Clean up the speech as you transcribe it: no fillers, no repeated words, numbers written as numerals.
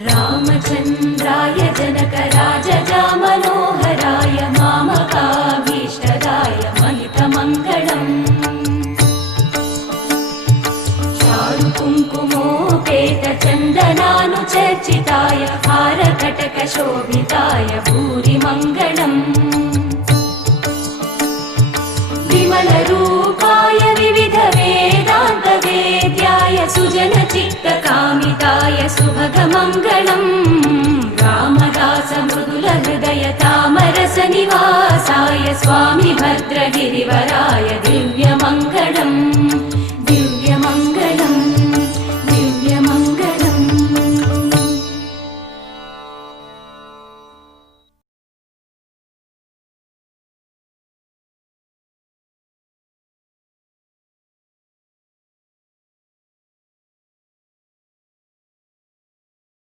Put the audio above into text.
रामचन्द्राय जनकराजजा Manoharrai मामकाभीष्टदाय महितमङ्गलम् चारुकुङ्कुमोपेतचन्दनानुचर्चिताय हारकटकशोभिताय भूरिमङ्गलम् विमलरूपाय विविधवेदान्तवेद्याय सुजनचित्तकामिताय सुभगमङ्गलम् रामदासमृदुलहृदय तामरसनिवासाय Swami भद्रगिरिवराय दिव्यमङ्गलम्